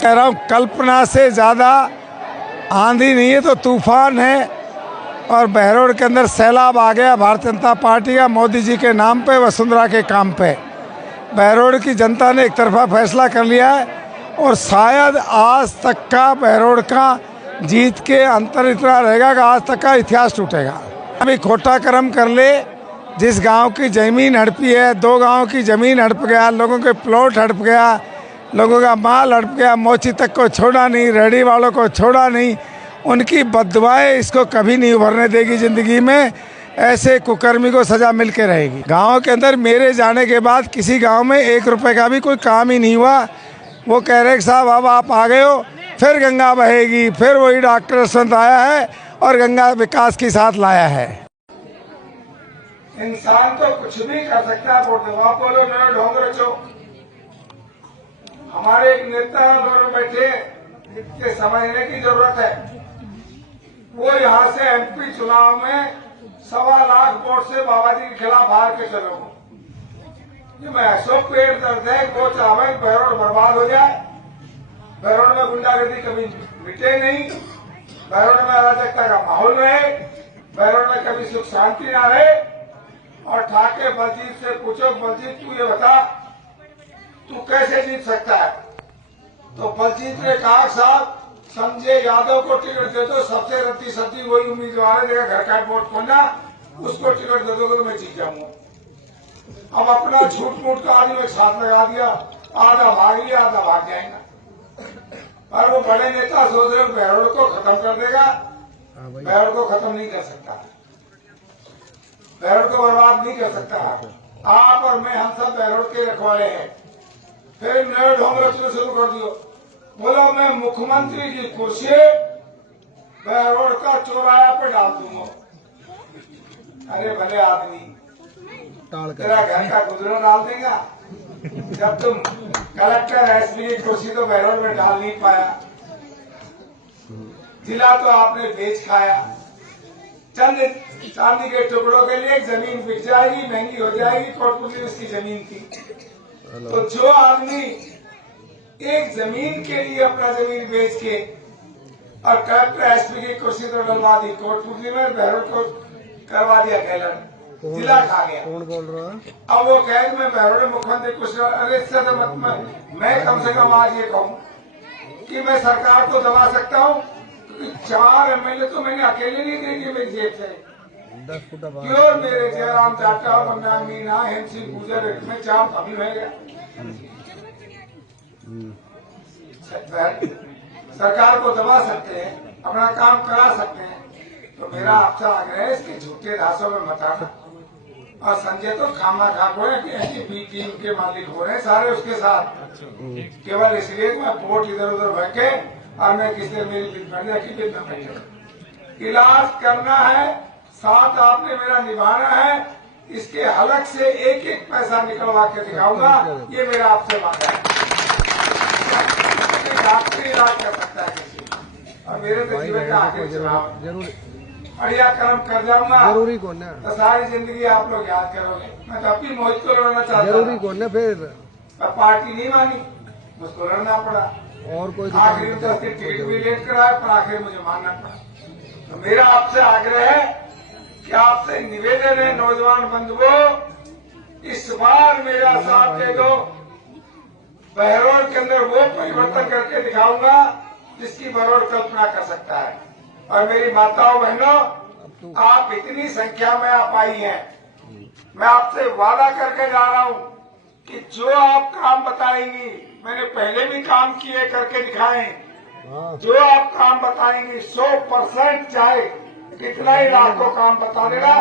कह रहा हूँ, कल्पना से ज़्यादा आंधी नहीं है तो तूफान है। और बहरोड के अंदर सैलाब आ गया भारतीय जनता पार्टी का, मोदी जी के नाम पे, वसुंधरा के काम पे। बहरोड की जनता ने एक तरफा फैसला कर लिया है और शायद आज तक का बहरोड का जीत के अंतर इतना रहेगा कि आज तक का इतिहास टूटेगा। अभी खोटा कर्म कर ले, जिस गांव की ज़मीन हड़पी है, 2 गांव की ज़मीन हड़प गया, लोगों के प्लॉट हड़प गया, लोगों का माल हड़प गया, मोची तक को छोड़ा नहीं, रेहड़ी वालों को छोड़ा नहीं, उनकी बददुआएं इसको कभी नहीं उभरने देगी। ज़िंदगी में ऐसे कुकर्मी को सज़ा मिल के रहेगी। गाँव के अंदर मेरे जाने के बाद किसी गाँव में 1 रुपये का भी कोई काम ही नहीं हुआ। वो कह रहे साहब अब आप आ गए हो, फिर गंगा बहेगी, फिर वही डॉक्टर संत आया है और गंगा विकास के साथ लाया है। इंसान तो कुछ भी कर सकता है। वोट बोलो मेरा ढोंग रचो। हमारे एक नेता दोनों बैठे जिसके समझने की जरूरत है। वो यहाँ से एमपी चुनाव में 1.25 लाख वोट से बाबा जी के खिलाफ हार के चलो। मैं ऐसो पेट दर्द है, वो चाहे बहरोड बर्बाद हो जाए, बहरोड में गुंडागर्दी कभी मिटे नहीं, बहरोड में अराजकता का माहौल रहे, बहरोड में कभी सुख शांति ना रहे। और ठाके बलजीत से पूछो, बलजीत तू ये बता तू कैसे जीत सकता है? तो बलजीत ने कहा साहब संजय यादव को टिकट दे दो, सबसे रत्ती सब्जी वही उम्मीदवार है, देखा घर का वोट खोलना, उसको टिकट दे दोगे तो मैं जीत जाऊंगा। अब अपना झूठ मूठ का आदमी एक साथ लगा दिया, आधा भाग लिया, आधा भाग जाएगा। और वो बड़े नेता सोच रहे बहरोड को खत्म कर देगा। बहरोड को खत्म नहीं कर सकता, बहरोड को बर्बाद नहीं कर सकता। आप और मैं, हम सब बहरोड के रखवाले हैं। फिर नए ढोंग रचना शुरू कर दियो, बोलो मैं मुख्यमंत्री की कुर्सी बहरोड का चौराया पे डाल दूंगा। अरे भले आदमी, तेरा घर का गुजरा डाल देगा। जब तुम कलेक्टर एसपी की कुर्सी तो बहरोड में डाल नहीं पाया, जिला तो आपने बेच खाया। चंद चांदी के टुकड़ों के लिए जमीन बिक जाएगी, महंगी हो जाएगी। कोटपुतली उसकी जमीन थी। तो जो आदमी एक जमीन के लिए अपना जमीन बेच के और कलेक्टर एसपी की कुर्सी तो डलवा दी कोटपुतली में, बहरोड को करवा दिया कैलन, जिला खा गया। कौन बोल रहा है? अब वो कह मैं बहरोड में मुख्यमंत्री कुर्सी, अरे इससे तो मैं कम से कम आज ये कहूँ कि मैं सरकार को दबा सकता हूँ, क्योंकि 4 एमएलए तो मैंने अकेले नहीं दे दिए मेरी जेब से। क्यों मेरे जयराम चाचा, बंगा मीना, हेमसिंह गुजर में 4 अभी रह गया। सरकार को दबा सकते हैं, अपना काम करा सकते हैं। तो मेरा आपसे आग्रह है इसके झूठे राशों में मत आना। और संजय तो खामा खा को है कि एनटीपी टीम के मालिक हो रहे हैं सारे उसके साथ, केवल इसलिए मैं वोट इधर उधर बैठे और मैं किसी मेरी बिल में बैठे। इलाज करना है, साथ आपने मेरा निभाना है। इसके हलक से एक एक पैसा निकलवा के दिखाऊंगा, ये मेरा आपसे वादा है। डॉक्टरी इलाज कर सकता है किसी, और मेरे तो जीवन का आखिरी चुनाव जरूर बढ़िया कर्म कर जाऊंगा। जरूरी कौन है? तो सारी जिंदगी आप लोग याद करोगे। मैं तो अपनी मोहित को लड़ना चाहता हूँ। जरूरी कौन है? फिर पार्टी नहीं मानी, मुझको लड़ना पड़ा। और कोई आखिर में 10 दिन टिकट भी लेट कराया, पर आखिर मुझे मानना पड़ा। तो मेरा आपसे आग्रह है कि आपसे निवेदन है, नौजवान बंधुओं, इस बार मेरा साथ दे दो। बहरोड के अंदर वो परिवर्तन करके दिखाऊंगा जिसकी बहरोड कल्पना कर सकता है। और मेरी माताओं बहनों, आप इतनी संख्या में आप आई हैं, मैं आपसे वादा करके जा रहा हूं कि जो आप काम बताएंगी, मैंने पहले भी काम किए करके दिखाए, जो आप काम बताएंगी 100% चाहे कितना ही लाखों काम बता देना।